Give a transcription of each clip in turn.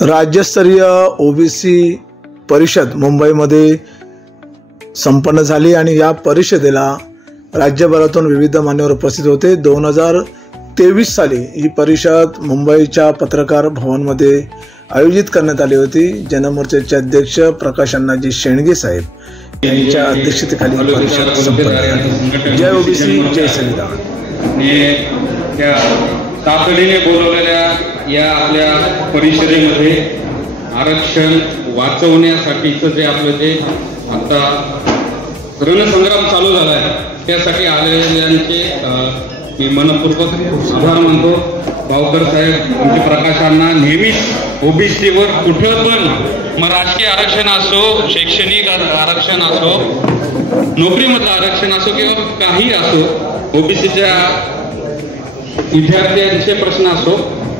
राज्यस्तरीय ओबीसी परिषद मुंबईमध्ये संपन्न झाली आणि या परिषदेला राज्यभरातून विविध मान्यवर उपस्थित होते। 2023 साली ही परिषद मुंबईच्या पत्रकार भवनमध्ये आयोजित करण्यात आली होती। जनमोर्चाचे अध्यक्ष प्रकाश अण्णाजी शेंडगे साहेब यांच्या अध्यक्षतेखाली परिषद संपन्न झाली। जय ओबीसी जय संविधान। त्या तातडीने बोलवलेल्या या आपल्या परिषदेमध्ये आरक्षण वाचवण्यासाठीचं जे आपलं जे आता रणसंग्राम चालू झाला आहे त्यासाठी आलेल्यांचे मी मनपूर्वक आभार मानतो। भावकर साहेब, आमचे प्रकाशांना नेहमीच ओबीसीवर कुठं पण मग राजकीय आरक्षण असो, शैक्षणिक आरक्षण असो, नोकरीमधलं आरक्षण असो किंवा काही असो, ओबीसीच्या विद्यार्थ्यांचे प्रश्न असो,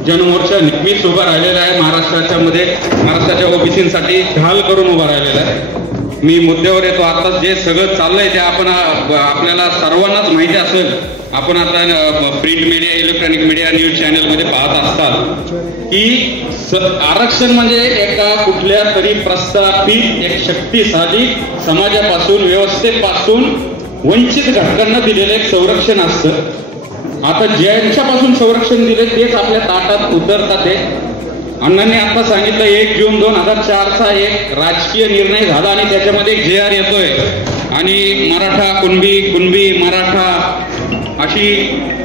जनमोर्चा नेहमीच उभा राहिलेला आहे। महाराष्ट्राच्या ओबीसींसाठी ढाल करून उभा राहिलेला आहे। मी मुद्द्यावर येतो। आता जे सगळं चाललंय ते आपल्याला सर्वांनाच माहिती असेल। आपण आता print media, electronic media, news channel मध्ये पाहत असतात की आरक्षण म्हणजे एका कुठल्या तरी प्रस्थापित एक शक्तिशाली समाजापासून, व्यवस्थेपासून वंचित घटकांना दिलेलं एक संरक्षण असतं। आता ज्यांच्यापासून संरक्षण दिले तेच आपल्या ताटात उतरतात। अण्णांनी आता सांगितलं 1 जून 2004चा एक राजकीय निर्णय झाला आणि त्याच्यामध्ये JR येतोय आणि मराठा कुणबी मराठा अशी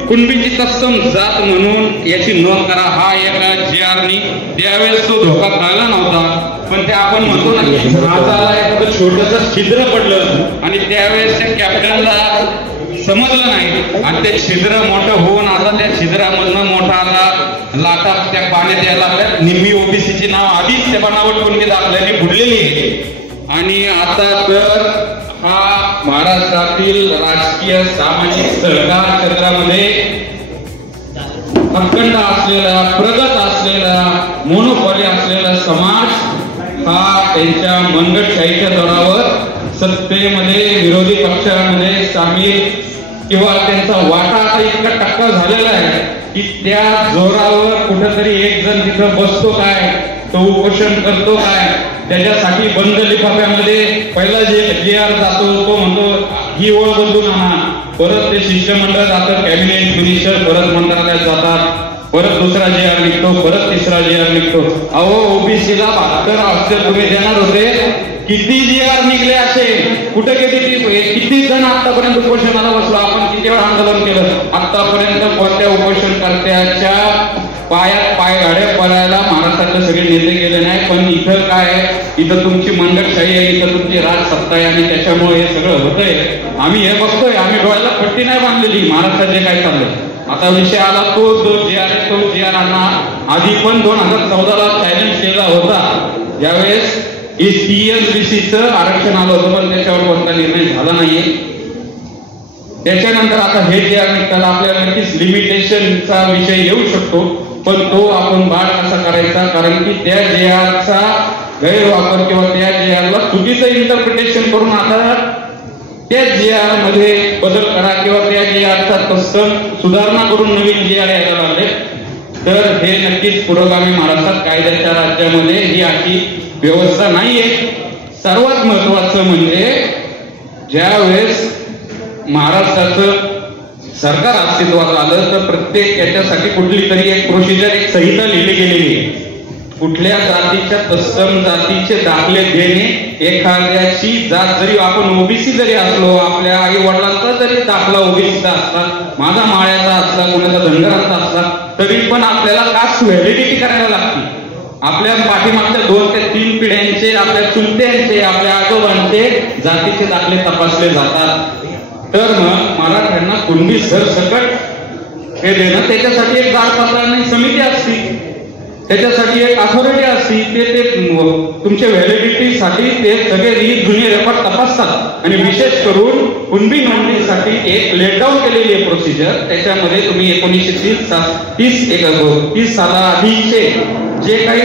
कुणबीची तत्सम जात म्हणून याची नोंद करा, हा एका JRनी त्यावेळेस तो धोका कळला नव्हता। पण ते आपण म्हणतो ना की हाताला एखादं छोटंसं छिद्र पडलं आणि त्यावेळेस त्या कॅप्टनला समजलं नाही आणि ते छिद्र मोठं होऊन आता त्या छिद्रामधनं मोठा लाटा त्या पाण्यात यायला लागल्या। निम्मी ओबीसीची नाव आधीच त्या बनावट कुणबी दाखल्याने बुडलेली आहे आणि आता तर हा महाराष्ट्रातील राजकीय सामाजिक सहकार क्षेत्रामध्ये अखंड असलेला, प्रगत असलेला, मोनोपॉली असलेला समाज हा त्यांच्या मनगटशाहीच्या जोरावर सत्तेमध्ये, विरोधी पक्षामध्ये सामील किंवा त्यांचा वाटा आता इतका टक्का झालेला आहे की त्या जोरावर कुठेतरी एक जण तिथं बसतो काय, तो उपोषण करतो काय, त्याच्यासाठी बंद लिफाफ्यामध्ये पहिला JR जातो, तो म्हणतो ही ओळ बदलून आणा, परत ते शिष्टमंडळ जातं, कॅबिनेट मिनिस्टर परत मंत्रालयात जातात, परत दुसरा JR निघतो, परत तिसरा JR निघतो। अहो ओबीसीला 72 अक्षर तुम्ही देणार होते, किती JR निघले असे, कुठे किती जण आतापर्यंत उपोषणाला बसलो, आपण किती वेळा आंदोलन केलं, आतापर्यंत कोणत्या उपोषणकर्त्याच्या पायात पाय घाड्या पडायला महाराष्ट्रातले सगळे नेते गेले नाही। पण इथं काय, इथं तुमची मनगटशाही आहे, इथं तुमची राजसत्ता आहे आणि त्याच्यामुळे हे सगळं होतंय। आम्ही हे बघतोय, आम्ही डोळ्याला पट्टी नाही बांधलेली महाराष्ट्रात जे काय चाललंय। आता विषय आला तो JR अण्णा आधी पण 2014ला चॅलेंज केला होता, ज्यावेळेस TSBCचं आरक्षण आलं होतं पण त्याच्यावर कोणता निर्णय झाला नाहीये। त्याच्यानंतर आता हे JR निघताना आपल्याला नक्कीच लिमिटेशनचा विषय येऊ शकतो, पण तो आपण बाळ कसा करायचा, कारण की त्या JRचा गैरवापर किंवा त्या JRला चुकीचं इंटरप्रिटेशन करून आता त्या JR मध्ये बदल करा किंवा त्या JRचा तत्सम सुधारणा करून नवीन JR यायला लागले तर हे नक्कीच पुरोगामी महाराष्ट्रात कायद्याच्या राज्यामध्ये ही अशी व्यवस्था नाहीये। सर्वात महत्वाचं म्हणजे ज्यावेळेस महाराष्ट्राचं सरकार अस्तित्वात आलं तर प्रत्येक याच्यासाठी कुठली तरी एक प्रोसिजर, एक संहिता लिहिली गेलेली आहे। कुठल्या जातीच्या तत्सम जातीचे दाखले देणे, एखाद्याची जात जरी आपण ओबीसी जरी असलो, आपल्या आई वडिलांचा जरी दाखला ओबीसीचा असला, माझा माळ्याचा असला, कोणाचा धनगरांचा असला, तरी पण आपल्याला कास्ट व्हॅलिडिटी करायला लागते। आपल्या पाठीमागच्या 2 ते 3 पिढ्यांचे, आपल्या चुलत्यांचे, आपल्या आजोबांचे जातीचे दाखले तपासले जातात। तर मग मराठ्यांना कुणबी सरसकट हे देणं, त्याच्यासाठी एक जात समिती असती, त्याच्यासाठी एक अथॉरिटी असती, ते तुमच्या व्हॅलिडिटीसाठी ते सगळे जुने रेकॉर्ड तपासतात आणि विशेष करून कुणबी नोंदणीसाठी एक लेट डाऊन केलेली आहे प्रोसिजर। त्याच्यामध्ये तुम्ही 1930 सालाआधीचे जे काही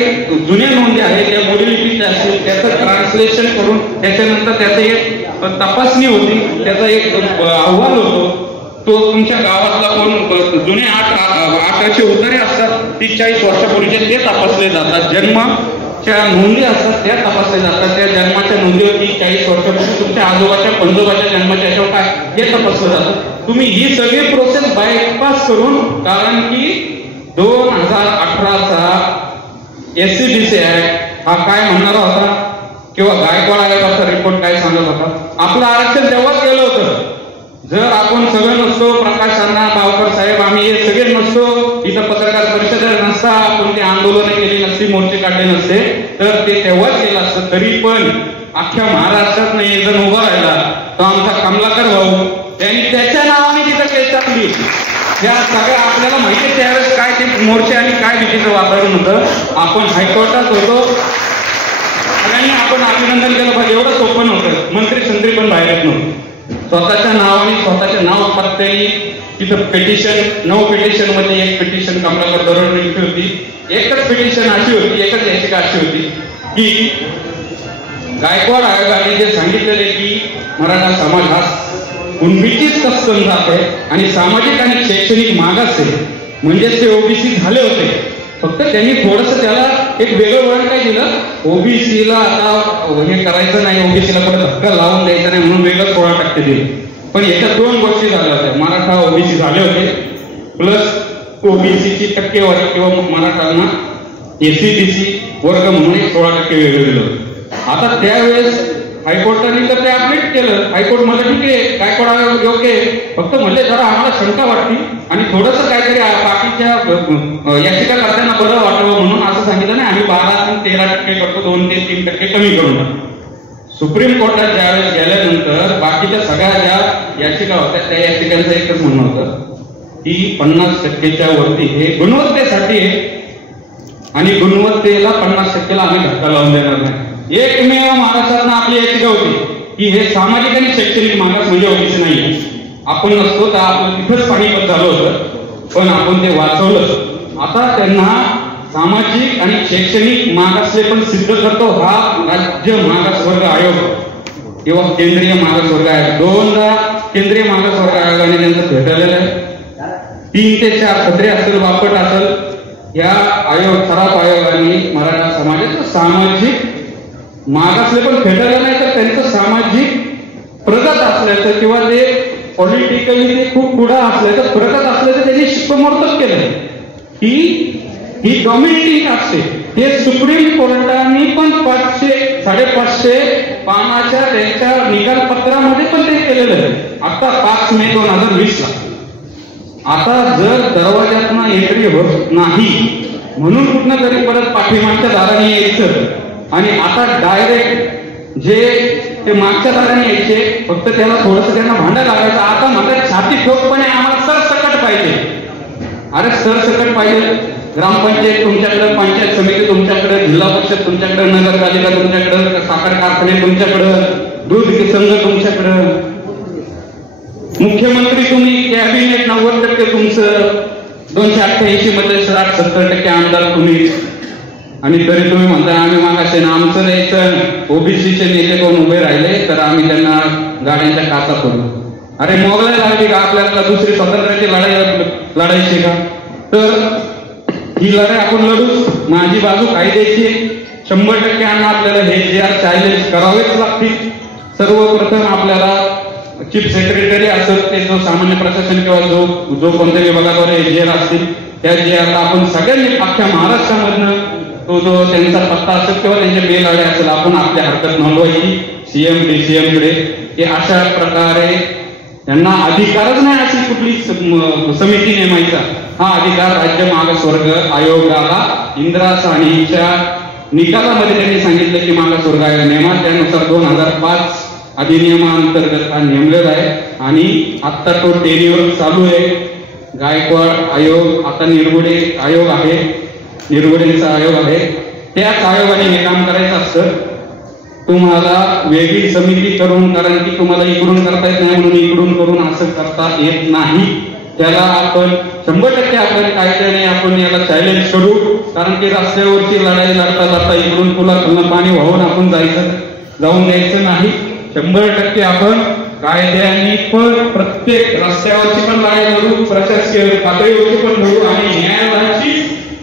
जुन्या नोंदी आहेत त्या बोलीलिपीच्या असतील त्याचं ट्रान्सलेशन करून त्याच्यानंतर त्याचं एक तपासणी होती, त्याचा एक अहवाल होतो, तो तुमच्या गावातला कोण जुने 8 उतारे असतात 30-40 वर्षापूर्वीचे ते तपासले जातात. जन्माच्या नोंदी असतात त्या तपासल्या जातात. त्या जन्माच्या नोंदीवरती 40 वर्षापूर्वी तुमच्या आजोबाच्या पंजोबाच्या जन्माच्या याच्यावर काय हे तपासलं जातं. तुम्ही ही सगळी प्रोसेस बायपास करून, कारण की 2018चा SCBC ऍक्ट हा काय म्हणणारा होता किंवा गायकवाड आयोगाचा रिपोर्ट काय सांगत होता, आपलं आरक्षण तेव्हाच केलं होतं. जर आपण सगळं नसतो, प्रकाश अण्णा, बावकर साहेब, आम्ही हे सगळे नसतो, इथं पत्रकार परिषद नसता, आपण ते आंदोलनं केली नसती, मोर्चे काढले नसते, तर ते तेव्हाच केलं असतं. तरी पण अख्ख्या महाराष्ट्रात एक जण उभा राहिला, तो आमचा कमलाकर भाऊ, त्यांनी त्याच्या नावाने तिथं केस टाकली. या सगळ्या आपल्याला माहिती त्यावेळेस काय ते मोर्चे आणि काय भीतीचं वातावरण होतं. आपण हायकोर्टात होतो, सगळ्यांनी आपण अभिनंदन केलं पाहिजे. एवढं सोपं नव्हतं. मंत्री संत्री पण बाहेर येत नव्हतं. स्वतःच्या नावाने, स्वतःच्या नाव पत्त्याने तिथं पिटिशन, 9 पिटिशन मध्ये एक पिटिशन कमलाकर दरोडेची होती. एकच पिटिशन अशी होती, एकच याचिका अशी होती की गायकवाड आयोगाने जे सांगितलेले की मराठा समाज हा कुणबीचीच कस्तन जात आहे आणि सामाजिक आणि शैक्षणिक मागास आहे, म्हणजेच ते ओबीसी झाले होते. फक्त त्यांनी थोडंसं त्याला एक वेगळं वळण काय दिलं, ओबीसीला आता हे करायचं नाही, ओबीसीला परत धक्का लावून द्यायचा नाही म्हणून वेगळं 16% दिलं. पण याच्या 2 गोष्टी झाल्या होत्या. मराठा ओबीसी झाले होते, प्लस ओबीसीची टक्केवारी किंवा मराठांना SCBC वर्ग म्हणून 16% वेगळं दिलं होतं. आता त्यावेळेस हायकोर्टाने तर ते अपडेट केलं. हायकोर्ट मध्ये ठीक आहे, गायकवाड आयोग योग्य आहे, फक्त म्हणजे जरा आम्हाला शंका वाटली आणि थोडंसं काहीतरी बाकीच्या याचिका करताना बरं वाटावं म्हणून असं सांगितलं नाही, आम्ही 12 ते 13% करतो, 2 ते 3% कमी करून टाकतो. सुप्रीम कोर्टात ज्यावेळेस गेल्यानंतर बाकीच्या सगळ्या ज्या याचिका होत्या त्या याचिकांचं एकच म्हणणं होतं की 50%च्या वरती हे गुणवत्तेसाठी आहे आणि गुणवत्तेला 50%ला आम्ही धक्का लावून देणार नाही. एकमेव महाराष्ट्रात आपली याचिका होती की हे सामाजिक आणि शैक्षणिक मागास म्हणजे ओबीसी नाही. आपण नसतो तर आपण तिथंच पाणीपत झालं होतं, पण आपण ते वाचवलं. आता त्यांना सामाजिक आणि शैक्षणिक मागासले पण सिद्ध करतो हा राज्य मागासवर्ग आयोग किंवा केंद्रीय मागासवर्ग आयोग. 2दा केंद्रीय मागासवर्ग आयोगाने त्यांचं भेटलेलं आहे. 3 ते 4 सत्रे असेल, बापट असेल, या आयोग सराफ आयोगाने मराठा समाजाचं सामाजिक मागासले पण फेटायला नाही तर त्यांचं सामाजिक प्रगत असल्याचं किंवा ते पॉलिटिकली ते खूप पुढे असल्याचं, प्रगत असल्याचं त्यांनी शिक्कामोर्तब केलं ही डॉमिनेटिंग असते. हे सुप्रीम कोर्टाने पण 500-550 पानाच्या त्यांच्या निकाल पत्रामध्ये पण ते केलेलं आहे. आता 5 मे 2020 ला. आता जर दरवाज्यातनं एंट्री होत नाही म्हणून कुठनं तरी परत पाठीमागच्या दाराने यायचं आणि आता डायरेक्ट जे ते मागच्या दाराने यायचे, फक्त त्याला थोडंसं त्यांना भांडं लागायचं. आता म्हणतात छाती ठोकपणे आम्हाला सरसकट पाहिजे. अरे सरसकट पाहिजे. ग्रामपंचायत तुमच्याकडे, पंचायत समिती तुमच्याकडे, जिल्हा परिषद तुमच्याकडे, नगरपालिका तुमच्याकडे, साखर कारखाने तुमच्याकडे, दूध संघ तुमच्याकडे, मुख्यमंत्री तुम्ही, कॅबिनेट 90% तुमचं, 288 मध्ये 60-70% आमदार तुम्ही, आणि तरी तुम्ही म्हणताय आम्ही मागासे ना आमचं द्यायचं. ओबीसीचे नेते कोण उभे राहिले तर आम्ही त्यांना गाड्यांच्या काचा करू. अरे मोगलाई लागली का आपल्याला दुसरी स्वातंत्र्याची लढाई लढायची का? तर ही लढाई आपण लढूच. माझी बाजू कायद्याची 100% अन्न आपल्याला हे जे चॅलेंज करावेच लागतील. सर्वप्रथम आपल्याला चीफ सेक्रेटरी असत ते जो सामान्य प्रशासन किंवा जो कोणत्या विभागाद्वारे जेल असतील त्या जेलला आपण सगळ्यांनी अख्ख्या महाराष्ट्रामधनं तो जो त्यांचा पत्ता असेल किंवा त्यांचे मेल आले असेल आपण आपल्या हरकत नोंदवायची सीएम DCM कडे. की अशा प्रकारे त्यांना अधिकारच नाही अशी कुठली समिती नेमायचा. हा अधिकार राज्य मागासवर्ग आयोगाला इंदिरा साहनीच्या निकालामध्ये त्यांनी सांगितलं की मागासवर्ग आयोग नेमा. त्यानुसार 2005 अधिनियमांतर्गत हा नेमलेला आहे आणि आता तो टेरीवर चालू आहे. गायकवाड आयोग आता निरगुडे आयोग आहे, निरगुडेंचा आयोग आहे. त्याच आयोगाने हे काम करायचं असतं. तुम्हाला वेगळी समिती करून, कारण की तुम्हाला इकडून करता येत नाही म्हणून इकडून करून असं करता येत नाही. त्याला आपण 100% आपण कायद्याने आपण याला चॅलेंज करू. कारण की रस्त्यावरची लढाई लढता लढता इकडून पुला खालनं पाणी वाहून आपण जाऊन द्यायचं नाही. 100% आपण कायद्याने पण प्रत्येक रस्त्यावरची पण लढाई लढू, प्रशासकीय पातळीवरची पण लढू आणि न्यायालयाची,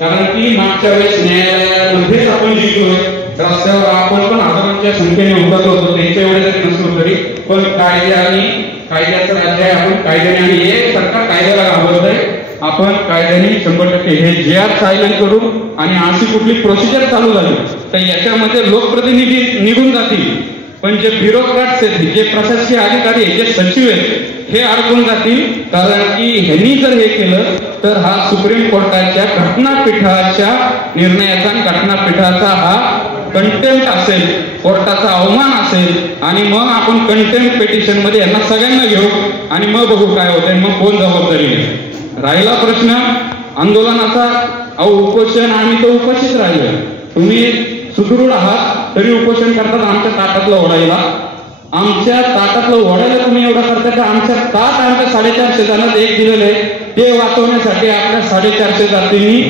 कारण की मागच्या वेळेस न्यायालयामध्येच आपण जिंकलो. रस्त्यावर आपण पण हजारांच्या संख्येने उतरलो होतो, त्यांच्या वेळेस नसलो तरी, पण कायद्याचं राज्य आहे. आपण कायद्याने, आणि हे सरकार कायद्याला घाबरत आहे. आपण कायद्याने 100% हे जे आर सायलेंट करू आणि अशी कुठली प्रोसिजर चालू झाली तर याच्यामध्ये लोकप्रतिनिधी निघून जातील, पण जे ब्युरोक्रॅट्स आहेत, जे प्रशासकीय अधिकारी आहेत, जे सचिव आहेत, हे अडकून जातील. कारण की ह्यांनी जर हे केलं तर हा सुप्रीम कोर्टाच्या घटनापीठाच्या निर्णयाचा आणि घटनापीठाचा हा कंटेम्प्ट असेल, कोर्टाचा अवमान असेल. आणि मग आपण कंटेम्प्ट पिटिशन मध्ये यांना सगळ्यांना घेऊ आणि मग बघू काय होतंय, मग कोण जबाबदारी घेईल. राहिला प्रश्न आंदोलनाचा, उपोषण, आम्ही तर उपाशीच राहिलो. तुम्ही सुदृढ आहात तरी उपोषण करतात आमच्या ताटातलं ओढायला. आमच्या ताटातलं ओढायला तुम्ही एवढा करता का? आमच्या ताट आमच्या 450 जणांना एक दिलेले ते वाचवण्यासाठी आपल्या 450 जातींनी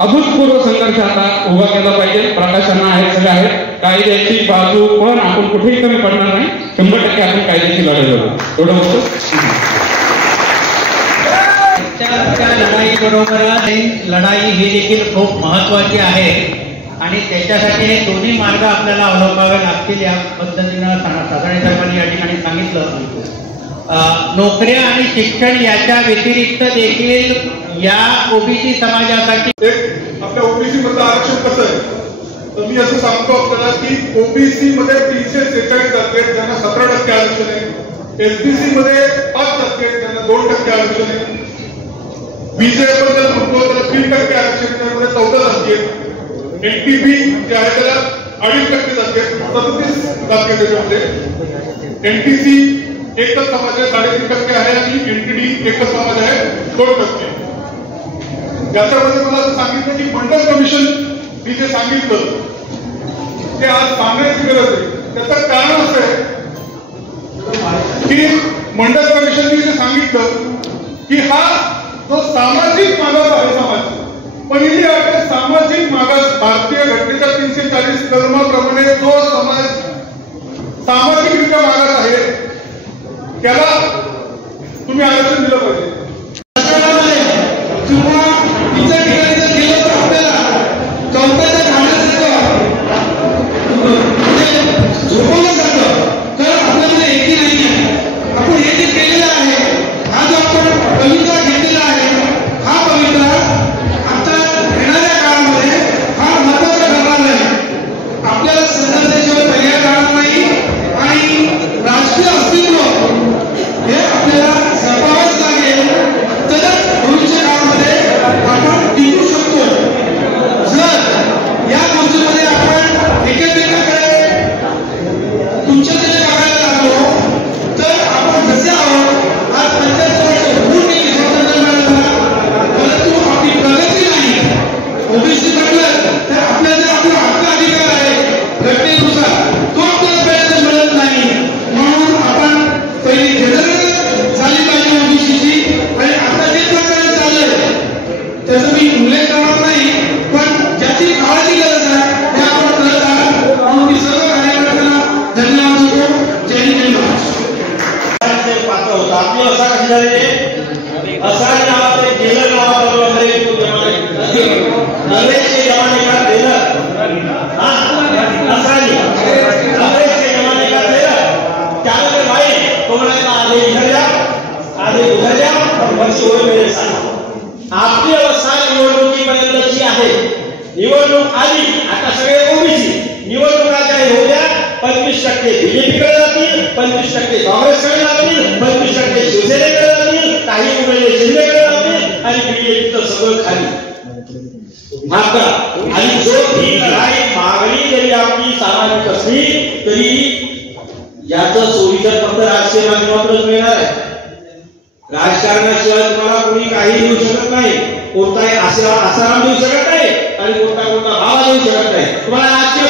अभूतपूर्व संघर्ष आता उभा केला पाहिजे. प्रकाशना आहेत, सगळे आहेत. कायद्याची बाजू पण आपण कुठेही कमी पडणार नाही. 100% आपण कायद्याची लढाई लढू. एवढं होतं. लढाई बरोबर लढाई ही देखील खूप महत्वाची आहे आणि त्याच्यासाठी हे दोन्ही मार्ग आपल्याला अवलंबावे लागतील. या पद्धतीनं साधारणपणे या ठिकाणी सांगितलं. नोकऱ्या आणि शिक्षण याच्या व्यतिरिक्त देखील या ओबीसी समाजासाठी आपल्या ओबीसी मध्ये आरक्षण कसं आहे तर मी असं सांगतो आपल्याला की ओबीसी मध्ये 346 आहेत ज्यांना 17% आरक्षण आहे, एसबीसी मध्ये 5% ज्यांना 2% आरक्षण आहे, बीजे बद्दल म्हणतो तर 3% आरक्षण त्यामध्ये 14 जाती आहेत, एनटीपी जे आहे त्याला 2.5% जाती आहेत, 37 जाती त्याच्यामध्ये, एनटीसी एकच समाज आहे 3.5% आहे आणि एनटीडी एकच समाज आहे 2%. याच्यामध्ये मला असं सांगितलं की मंडल कमिशन मी जे सांगितलं ते आज सांगण्याची गरज आहे. त्याचं कारण असं आहे की मंडल कमिशनने जे सांगितलं की हा जो सामाजिक मागास आहे समाज, पहिली अट सामाजिक मागास भारतीय घटनेच्या 340 कलमाप्रमाणे जो समाज सामाजिकरित्या मागास आहे त्याला तुम्ही आरक्षण दिलं पाहिजे. आपली अवस्था निवडणुकीपर्यंतची आहे. निवडणूक आली आता सगळे ओबीसी निवडणुका काय होऊ द्या 25% बीजेपीकडे जातील, 25% काँग्रेसकडे जातील, 25% शिवसेनेकडे जातील, काही उमेदवार शिंदेकडे जातील आणि बीजेपीचं सगळं खाली. मात्र आणि जो ही लढाई मागणी जरी आपली सामाजिक असली तरी याचं सोयीचं फक्त राजकीय माध्यमातूनच मिळणार आहे. राजकारणाशिवाय तुम्हाला कोणी काही देऊ शकत नाही, कोणताही आसाराम देऊ शकत नाही आणि कोणता भावा देऊ शकत नाही. तुम्हाला राजकीय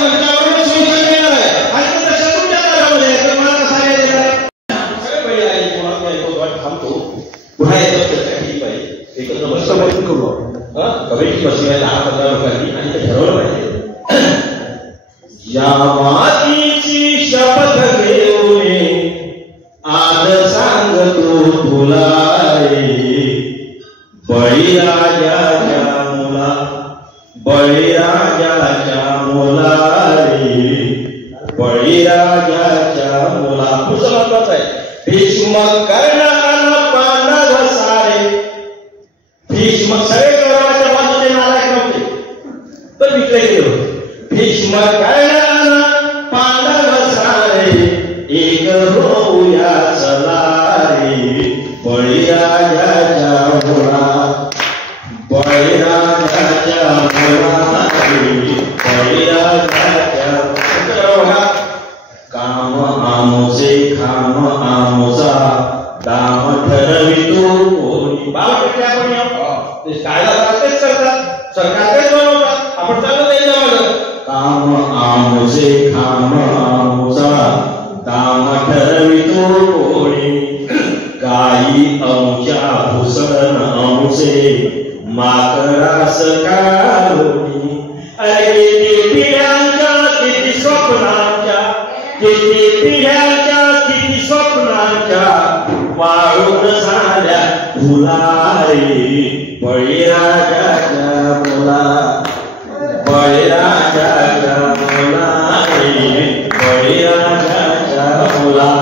मंचावरून सोयीचं मिळणार आहे आणि तशा तुमच्या काळामध्ये तुम्हाला कसा देणार आहे. सगळे पहिले आहे कोणाला थांबतो पुन्हा येतो चर्चा केली पाहिजे, एकत्र बसून करू कमिटी बसली आहे 10-15 लोकांनी आणि ते ठरवलं पाहिजे. या मातीची शपथ घेऊन बळीराजाच्या मुलारी, बळीराजाच्या मुला. पुढचं महत्वाचं आहे. भीष्म कर्णाला पांडव सारे, भीष्म सगळे कौरवाच्या बाजूचे नालायक नव्हते तर विकले गेले होते. भीष्म कर्णाला पांडव सारे, एक होऊया सलारी, बळीराजाच्या मुला, बळीराजाच्या मुलारी, बळीराजाच्या. काम आमोचे खाम आमोचा, दाम ठरवितो कोणी. बाबा आपण कायदा तेच करतात, सरकार तेच बनवतात, आपण चालू द्यायला माझं. काम आमोचे खाम आमोचा, दाम ठरवितो कोणी. गाई अमुच्या भुसण अमुचे, माकरास काढोनी. अरे किती पिढ्यांच्या किती स्वप्नांच्या, किती पिढ्यांच्या किती स्वप्नांच्या, वाळून झाल्या फुलारी, बळीराजाच्या मुला, बळीराजाच्या मुलारी, बळीराजाच्या मुला.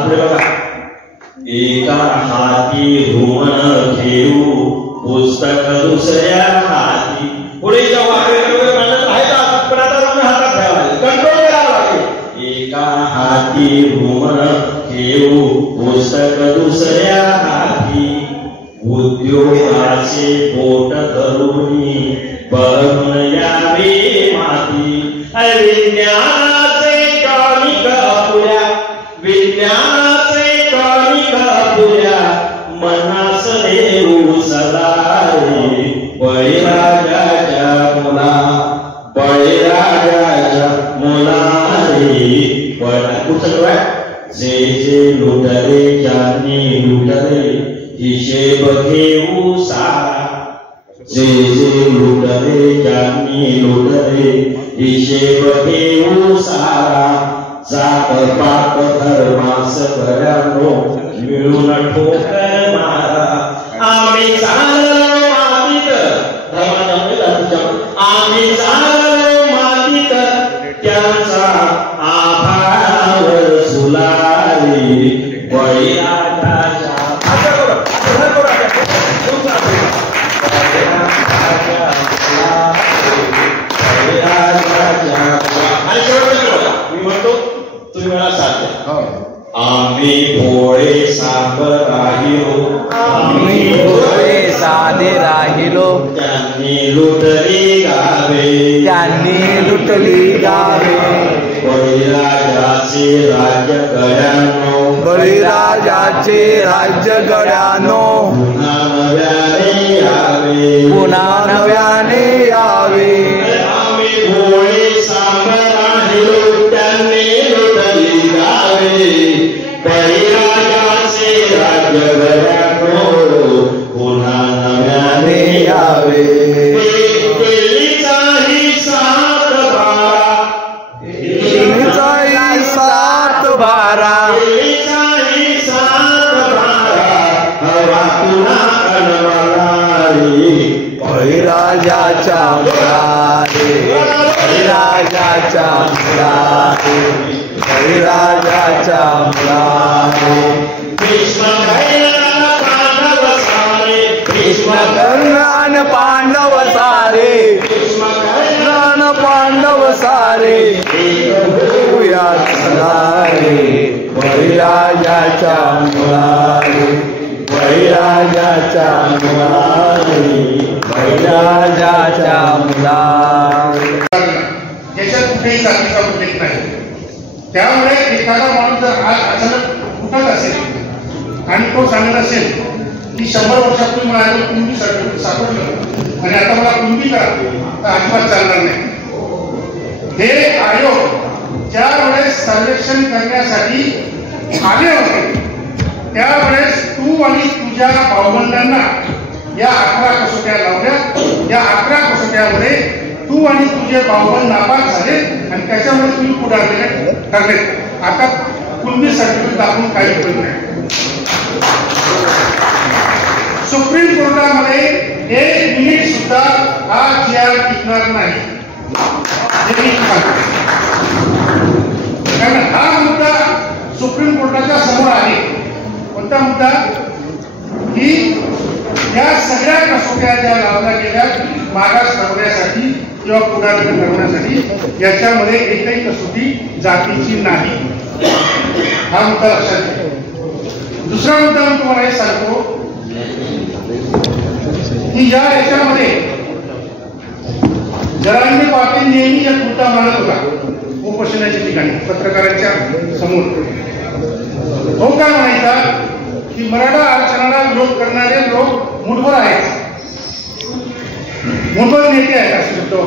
एका हाती भुवन घेऊ पुस्तक दुसऱ्या हाती. पुढे जेव्हा आहेत पण आता हातात ठेवायला कंट्रोल करावं लागेल. एका हाती भुवन घेऊ पुस्तक दुसऱ्या हाती, उद्योगाचे बोट धरुनी बळून यावे माती. विज्ञानाचे टॉनिक पुऱ्या, विज्ञानाचे टॉनिक पुऱ्या, मनास देऊ सदारी, बळीराजाच्या मुला, बळीराजाच्या मुलारी. जे जे लुटले ज्यांनी लुटले, हिशेब घेऊ सारा, जे जे लुटले ज्यांनी लुटले, हिशेब घेऊ सारा. जात पात धर्मास घरानो, मिळून ठोकर मारा. आम्ही चाललो मातीत, आम्ही चाललो मातीत, त्यांचा आभाळावर सुलारी, बळीराजाच्या. मी म्हणतो तुम्ही मला साथ द्या. आम्ही भोळे साखर राहिलो, आम्ही भोळे साधे राहिलो, त्यांनी लुटली गावे, त्यांनी लुटली गावे. बळीराजाचे राज्य गड्यानो, बळीराजाचे राज्य गड्यानो, पुन्हा नव्याने यावे, पुन्हा नव्याने यावे. आम्ही भोळे साखर राहिलो, त्यांनी लुटली गावे, बळीराजाचे राज्य गड्यानो, पुन्हा नव्याने यावे. दिल्लीचाही सात बारा, दिल्लीचाही सात बारा, दिल्लीचाही सात बारा, हवा पुन्हा कणवणारी, बळीराजाच्या मुलारी, बळीराजाच्या मुलारी, बळीराजाच्या मुलारी. भीष्म कर्णान पांडव सारे, भीष्म कर्णान पांडव सारे, भीष्म कर्णान कर्णान पांडव सारे, होऊया सलारी, बळीराजाच्या मुलारी, बळीराजाच्या मुलारी, बळीराजाच्या मुलारी. याच्यात कुठेही जातीचा उल्लेख नाही. त्यामुळे एखादा माणूस जर आज अचानक उठत असेल आणि तो सांगत असेल की 100 वर्षापूर्वी मला कुंभी सापडलं आणि आता मला कुंभी करा, तर अजिबात चालणार नाही. हे आयोग ज्या वेळेस सर्वेक्षण करण्यासाठी आले होते त्यावेळेस तू आणि तुझ्या भावबंधांना या 11 कसोट्या लावल्या. या 11 कसोट्यामध्ये तू आणि तुझे भाऊबंद नापास झाले आणि त्याच्यामुळे तुम्ही पुढारलेले ठरले. आता कुणबी सर्टिफिकेट दाखवून काही उपयोग नाही. सुप्रीम कोर्टामध्ये 1 मिनिट सुद्धा हा GR टिकणार नाही. कारण हा मुद्दा सुप्रीम कोर्टाच्या समोर आहे. कोणता मुद्दा की या सगळ्या कसोट्या ज्या लावल्या गेल्या मागास ठरवण्यासाठी किंवा पुनर्वितरण करण्यासाठी याच्यामध्ये एकही कसोटी जातीची नाही. हा मुद्दा लक्षात घ्या. दुसरा मुद्दा मी तुम्हाला हे सांगतो की या याच्यामध्ये जरांगे पाटील नेहमी एक मुद्दा मांडत होता उपोषणाच्या ठिकाणी पत्रकारांच्या समोर. तो काय म्हणायचा की मराठा आरक्षणाला विरोध करणारे लोक मुठभर आहेत, मुठभर नेते आहेत असं म्हणतो.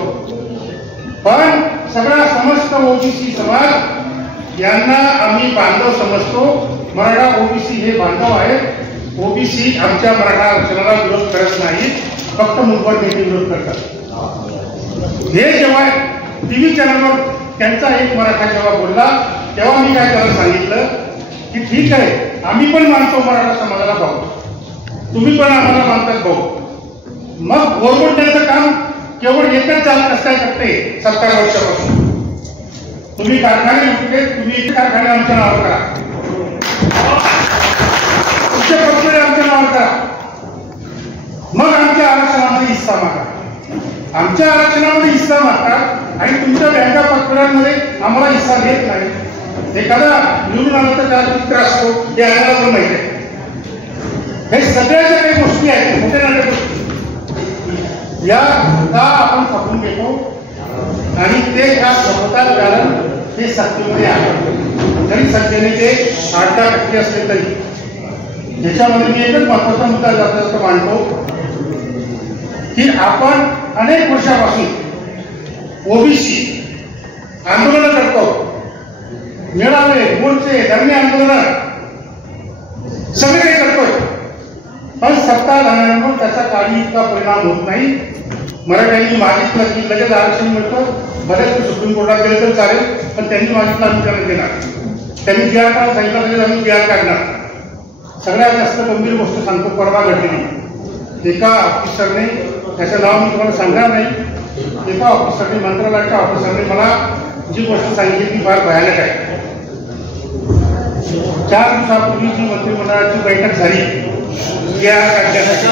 पण सगळा समस्त ओबीसी समाज यांना आम्ही बांधव समजतो. मराठा ओबीसी हे बांधव आहेत. ओबीसी आमच्या मराठा आरक्षणाला विरोध करत नाही, फक्त मुठभर नेते विरोध करतात. हे जेव्हा टीव्ही चॅनलवर त्यांचा एक मराठा जेव्हा बोलला तेव्हा मी काय त्याला सांगितलं की ठीक आहे, आम्ही पण मानतो मराठा समाजाला भाऊ, तुम्ही पण आम्हाला मानतात भाऊ. मग गव्हर्नमेंट त्यांचं काम केवळ एकच चालत कसं काय करते 70 वर्षापासून. तुम्ही कारखाने उठले, तुम्ही कारखाने आमच्या नावावर करा, तुमचे पत्र आमच्या नावावर करा, मग आमच्या आरक्षणामध्ये हिस्सा मागा. आमच्या आरक्षणामध्ये हिस्सा मागतात आणि तुमच्या बँका पत्रांमध्ये आम्हाला हिस्सा देत नाही. एखादा निवडून आला तर त्याला किती त्रास असतो हे आम्हाला पण माहिती आहे. हे सगळ्या ज्या काही गोष्टी आहेत मोठ्या मोठ्या गोष्टी या का आपण समजून घेतो आणि ते ह्या स्वतः कारण हे सत्तेमध्ये आहे. जरी सत्तेने ते 8-10% असले तरी त्याच्यामध्ये मी एकच महत्वाचा मुद्दा जास्त मांडतो की आपण अनेक वर्षापासून ओबीसी आंदोलन करतो. मेळावे, मोर्चे, धरणे आंदोलन सगळे काही करतोय. पण सत्ता झाल्यानंतर त्याचा काही इतका परिणाम होत नाही. मराठ्यांनी मागितलं की लगेच आरक्षण मिळतं, बरेच सुप्रीम कोर्टात गेले तर चालेल, पण त्यांनी मागितलं आम्ही त्यांना देणार. त्यांनी जी आर काढून सांगितलं लगेच आम्ही जी आर काढणार. सगळ्यात जास्त गंभीर गोष्ट सांगतो परवा घडलेली. एका ऑफिसरने, त्याचं नाव मी तुम्हाला सांगणार नाही, एका ऑफिसरने, मंत्रालयाच्या ऑफिसरने मला जी गोष्ट सांगितली ती फार भयानक आहे. 4 दिवसापूर्वी जी मंत्रिमंडळाची बैठक झाली जी आर काढण्यासाठी,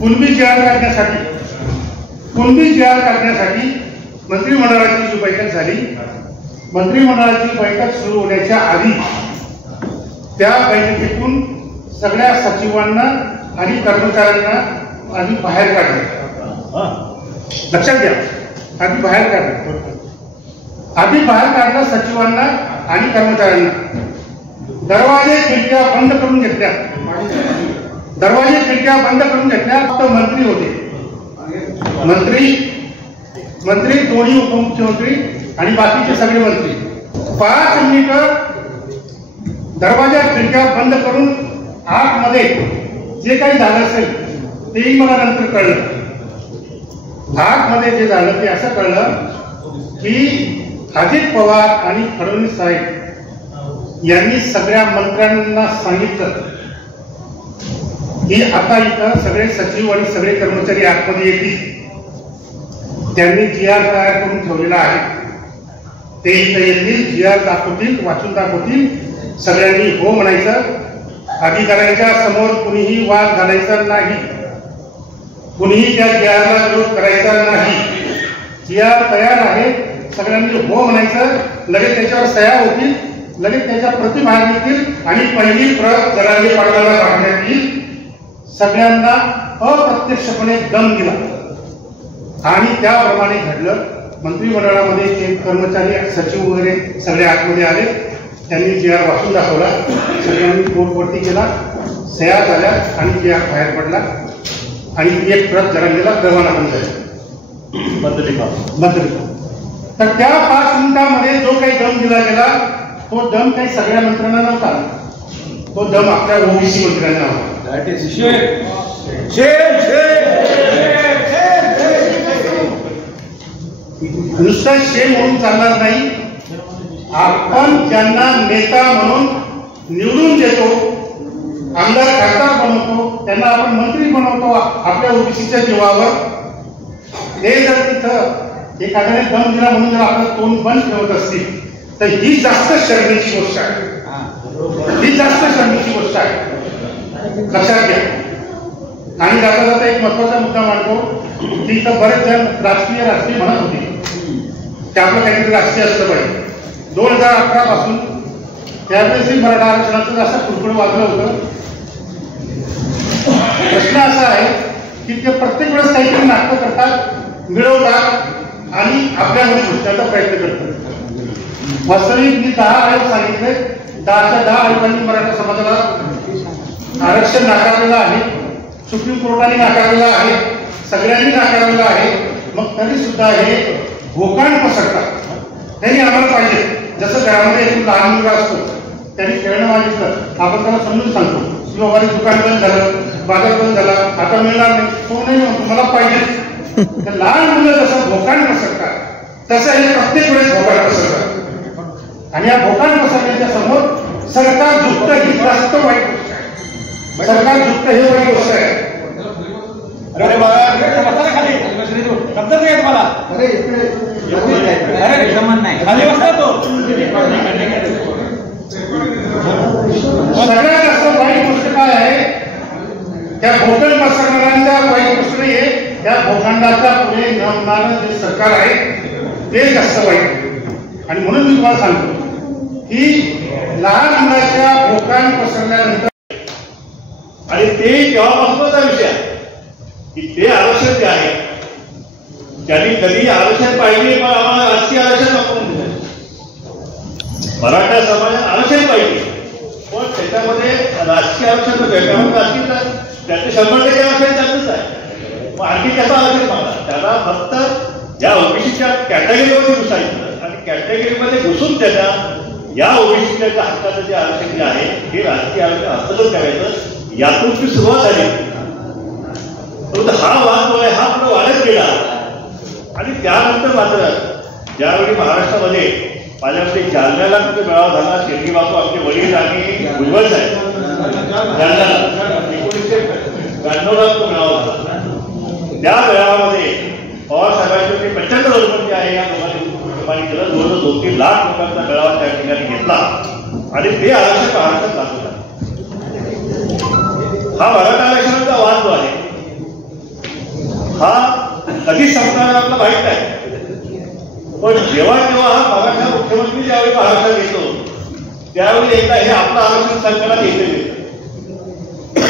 कुणबी जी आर काढण्यासाठी मंत्रिमंडळाची जी बैठक झाली, मंत्रिमंडळाची बैठक सुरू होण्याच्या आधी त्या बैठकीतून सगळ्या सचिवांना आणि कर्मचाऱ्यांना आधी बाहेर काढलं. लक्षात घ्या, आधी बाहेर काढलं सचिवांना आणि कर्मचाऱ्यांना. दरवाजे खिडक्या बंद करून घेतल्या. फक्त मंत्री होते. मंत्री दोन्ही उपमुख्यमंत्री आणि बाकीचे सगळे मंत्री 5 मिनिटं दरवाजा खिडक्या बंद करून आतमध्ये जे काही झालं असेल तेही मला नंतर कळलं. आतमध्ये जे झालं ते असं कळलं की अजित पवार आणि फडणवीस साहेब यांनी सगळ्या मंत्र्यांना सांगितलं की आता इथं सगळे सचिव आणि सगळे कर्मचारी आतमध्ये येतील. त्यांनी जी आर तयार करून ठेवलेला आहे, ते इथं येतील, जी आर दाखवतील, वाचून दाखवतील. सगळ्यांनी हो म्हणायचं. अधिकाऱ्यांच्या समोर कुणीही वाद घालायचा नाही, कुणीही त्या जी आरला विरोध करायचा नाही. जी आर तयार आहे, सगळ्यांनी हो म्हणायचं. लगेच त्याच्यावर सह्या होतील, लगेच त्याच्या प्रति बाहेर निघतील आणि पहिली प्रत जरांगे पाटलाला पाठवण्यात येईल. सगळ्यांना अप्रत्यक्षपणे दम दिला आणि त्याप्रमाणे घडलं. मंत्रिमंडळामध्ये ते कर्मचारी, सचिव वगैरे सगळे आतमध्ये आले. त्यांनी जी आर वाचून दाखवला. सगळ्यांनी पोटवरती केला, सह्या झाल्या आणि जी आर बाहेर पडला आणि एक प्रत जरांगेला रवाना पण झाली बदली. तर त्या 5 मिनिटांमध्ये जो काही दम दिला गेला तो दम काही सगळ्या मंत्र्यांना नव्हता, तो दम आपल्या ओबीसी मंत्र्यांना होता. नुसतं शेम म्हणून चालणार नाही. आपण ज्यांना नेता म्हणून निवडून देतो, आमदार खासदार बनवतो, त्यांना आपण मंत्री बनवतो आपल्या ओबीसीच्या जीवावर. हे जर तिथं एखाद्याने दम दिला म्हणून जर आपलं तोंड बंद ठेवत असतील तर ही जास्त शर्मेची गोष्ट आहे, ही जास्त शर्मेची गोष्ट आहे, लक्षात घ्या. आणि जाता जाता एक महत्वाचा मुद्दा मांडतो की इथं बरेच जण राजकीय म्हणत होते की आपलं काहीतरी राजकीय असलं पाहिजे. 2011 पासून त्यावेळेसही मराठा आरक्षणाचं जास्त कुडकुड वाजलं होतं. प्रश्न असा आहे की ते प्रत्येक वेळेस काहीतरी नाटकं करतात, मिळवतात आणि आपल्यामध्ये घुसण्याचा प्रयत्न करतात. वास्तविक मी 10 आयोग सांगितले, 10च्या 10 आयोगांनी मराठा समाजाला आरक्षण नाकारलेलं आहे, सुप्रीम कोर्टाने नाकारलेलं आहे, सगळ्यांनी नाकारलेलं आहे. मग तरी सुद्धा हे घोकाण पसरतात. त्यांनी आम्हाला पाहिजे, जसं घरामध्ये एक लहान मुलगा असतो, त्यांनी खेळणं मागितलं, आपण त्याला समजून सांगतो की बाबा दुकान बंद झालं, बाजार बंद झाला, आता मिळणार नाही, तो नाही म्हणतो मला पाहिजे. तर लहान मुलं जसं घोकाण पसरतात तसं हे प्रत्येक वेळेस घोकाण पसरतात. आणि या घोकाण पसरण्याच्या समोर सरकार झुकतं ही जास्त वाईट गोष्ट आहे. सरकार झुकतं हे वाईट गोष्ट आहे. सगळ्यात जास्त वाईट गोष्ट काय आहे, त्या भोकांड पसरणाऱ्यांच्या वाईट गोष्ट नाहीये, त्या भोकांडाच्या पुढे नमणारं जे सरकार आहे ते जास्त वाईट. आणि म्हणून मी तुम्हाला सांगतो की लहान मुलाच्या भोकांड पसरल्यानंतर आणि ते तेव्हापासूनचा विषय आहे की ते आरक्षण जे आहे त्यांनी कधी आरक्षण पाहिजे, पण आम्हाला राजकीय आरक्षण वापरून दिलं. मराठा समाजात आरक्षण पाहिजे, पण त्याच्यामध्ये राजकीय आरक्षण राजकीय त्याचे 100% आरक्षण त्यातच आहे. मग आणखी त्याचं आरक्षण मागला, त्याला फक्त या ओबीसीच्या कॅटेगरीमध्ये घुसायचं आणि कॅटेगरीमध्ये घुसून त्याच्या या ओबीसीच्या हक्काचं जे आरक्षण जे आहे हे राजकीय आरक्षण हस्तगत करायचं, यातून ती सुरुवात झाली. हा वाद जो आहे हा पुढे वाढत गेला. आणि त्यानंतर मात्र ज्यावेळी महाराष्ट्रामध्ये माझ्याकडे जालन्याला कुठे मेळावा झाला, शेट्टी बापू आमचे वडील आणि भुजबळ साहेब जालन्याला 1992ला तो मेळावा झाला. त्या मेळाव्यामध्ये पवार साहेबांचे 75 वर्ष जे आहे या दोघांनी केलं. जवळजवळ 2-3 लाख लोकांचा मेळावा त्या ठिकाणी घेतला आणि ते आरक्षण महाराष्ट्रात लागू झालं. हा मराठा आरक्षणाचा वाद जो आहे हा कधीच संपणार आपला माहित नाही. पण जेव्हा जेव्हा हा मराठा मुख्यमंत्री ज्यावेळी महाराष्ट्रात येतो त्यावेळी एकदा हे आपलं आरक्षण संकटात येते.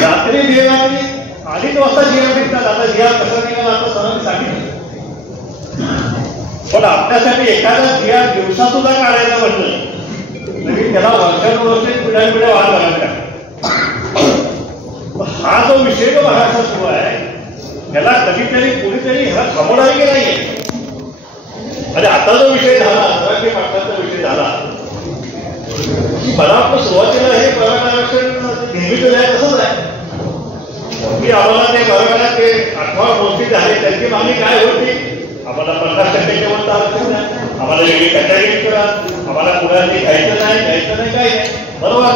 रात्री देरात्री 2:30 वाजता जिया भेटतात. आता जिया कसा निघाला आता सरांनी सांगितलं, पण आपल्यासाठी एखादा जिया दिवसा सुद्धा काढायचा म्हटलं तरी त्याला वर्षानुवर्षे पिढ्यानपिढ्या वाद लागला. हा जो विषय जो महाराष्ट्रात सुरू आहे त्याला कधीतरी कुणीतरी ह्याला थांबवणार की नाहीये. आणि आता जो विषय झाला, मराठी पाटलाचा विषय झाला, मला वाटतं सुरुवातीला हे मराठा आरक्षण नेहमीच आहे तसंच आहे की आम्हाला ते मराठा ते 18 गोष्टी झाले त्यांची मागणी काय होती, आम्हाला 50% वरचं आरक्षण आहे, आम्हाला वेगळी कॅटेगरी करा, आम्हाला कुणाला घ्यायचं नाही काही नाही. बरोबर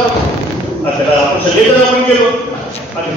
त्याला आपण सगळेजण आपण गेलो आणि